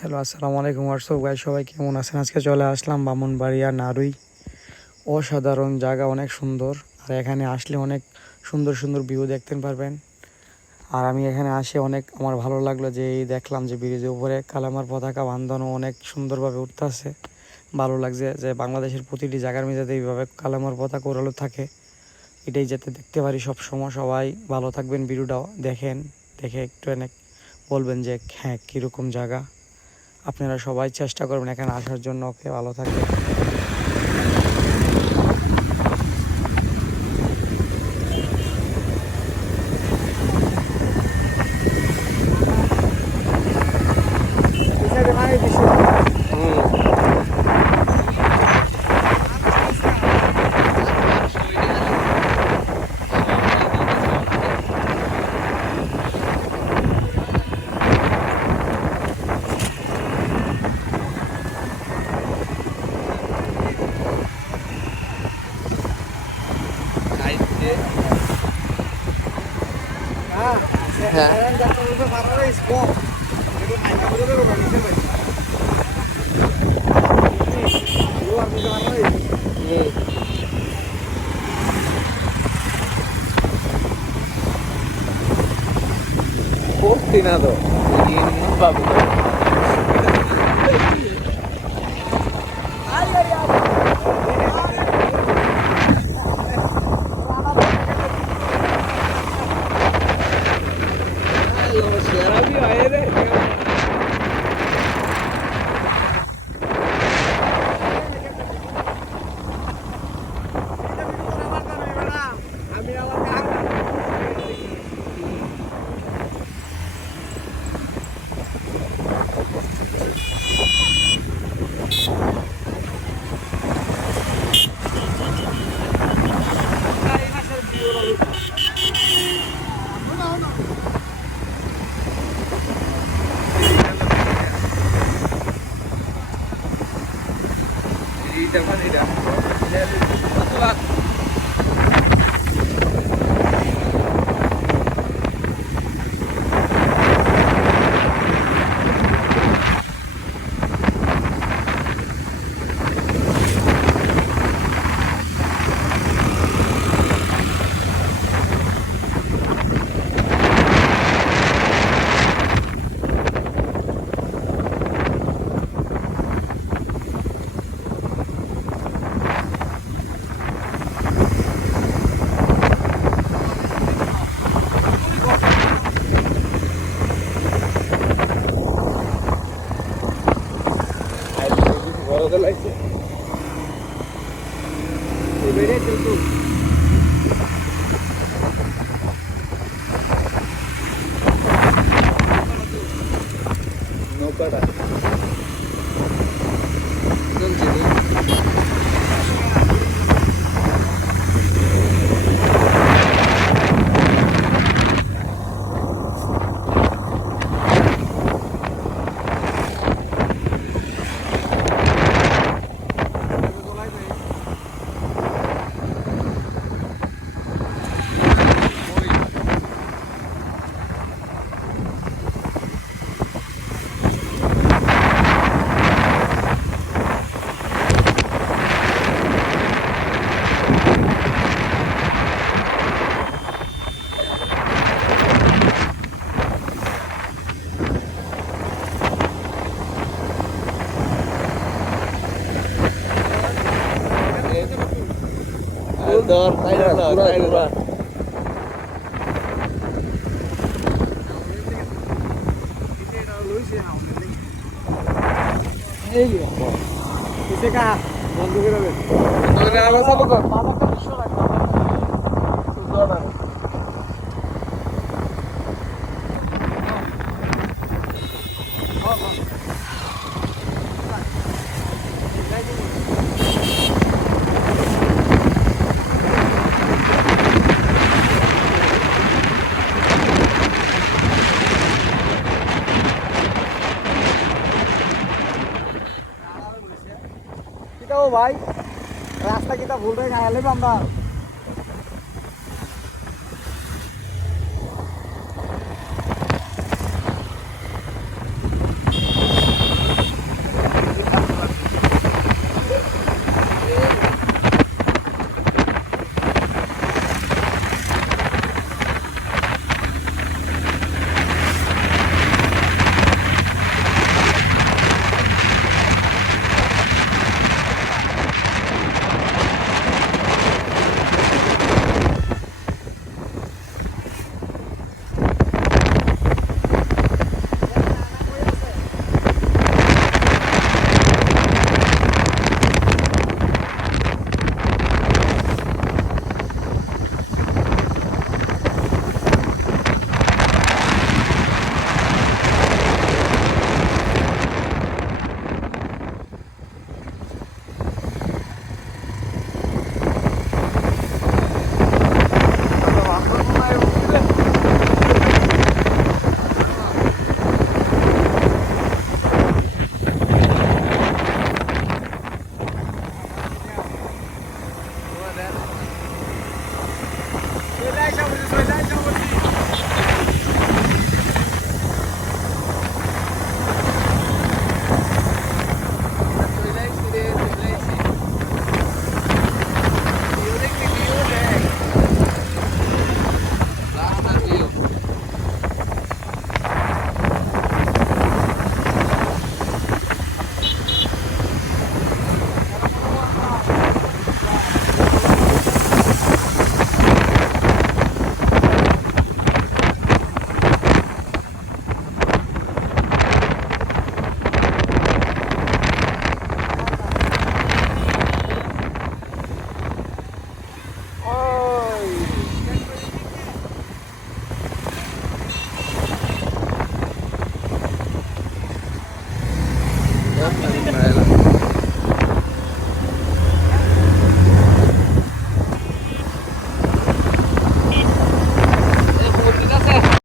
Hello, আসসালামু আলাইকুম। WhatsApp guys, সবাই কেমন আছেন? আজকে চলে আসলাম ব্রাহ্মণবাড়িয়া নারুই। অসাধারণ জায়গা, অনেক সুন্দর। আর এখানে আসলে অনেক সুন্দর সুন্দর ভিউ দেখতে পারবেন। আর আমি এখানে আসে অনেক আমার ভালো লাগলো যে এই দেখলাম যে ব্রিজের উপরে কালামার পতাকা বাঁধানো অনেক সুন্দরভাবে উঠতেছে। ভালো লাগছে যে বাংলাদেশের প্রতিটি জায়গার মধ্যে এইভাবে কালামার পতাকা ওড়ানো থাকে। এটাই যাতে দেখতে পারি সব সময়। সবাই ভালো থাকবেন, ভিডিওটাও দেখেন, দেখে একটু অনেক বলবেন যে হ্যাঁ কীরকম জায়গা। আপনারা সবাই চেষ্টা করবেন এখানে আসার জন্য। ওকে, ভালো থাকবেন। Postinado. Y un babu. Lo será mi aire. নৌকাটা দর খাইরা না খাইরা এই কিসে কা বন্ধ করে দেবে বন্ধ করে আলো চালু কর বাজারটা বিশ্ব রাখবা সুন্দর ভাই রাস্তা কিটা ভুল রে গায়ে আমরা